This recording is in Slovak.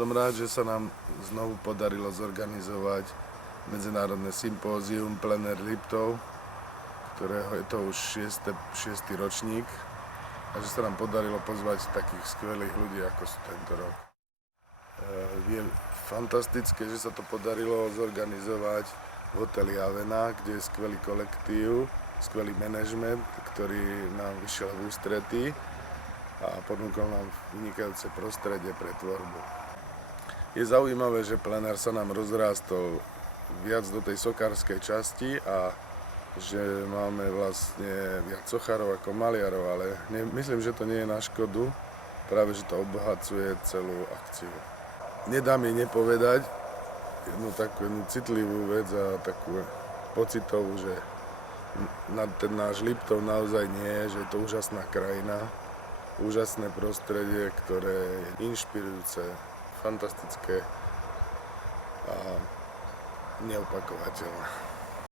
Som rád, že sa nám znovu podarilo zorganizovať medzinárodné sympózium Plein Air Liptov, ktorého je to už 6. ročník, a že sa nám podarilo pozvať takých skvelých ľudí, ako sú tento rok. Je fantastické, že sa to podarilo zorganizovať v hoteli Avena, kde je skvelý kolektív, skvelý manažment, ktorý nám vyšiel v ústretí a ponúkol nám vynikajúce prostredie pre tvorbu. Je zaujímavé, že Plein Air sa nám rozrástol viac do tej sokárskej časti a že máme vlastne viac sochárov ako maliarov, ale myslím, že to nie je na škodu, práve že to obohacuje celú akciu. Nedá mi nepovedať jednu citlivú vec a takú pocitovú, že ten náš Liptov naozaj nie je, že je to úžasná krajina, úžasné prostredie, ktoré je inšpirujúce, fantastické a neopakovateľné.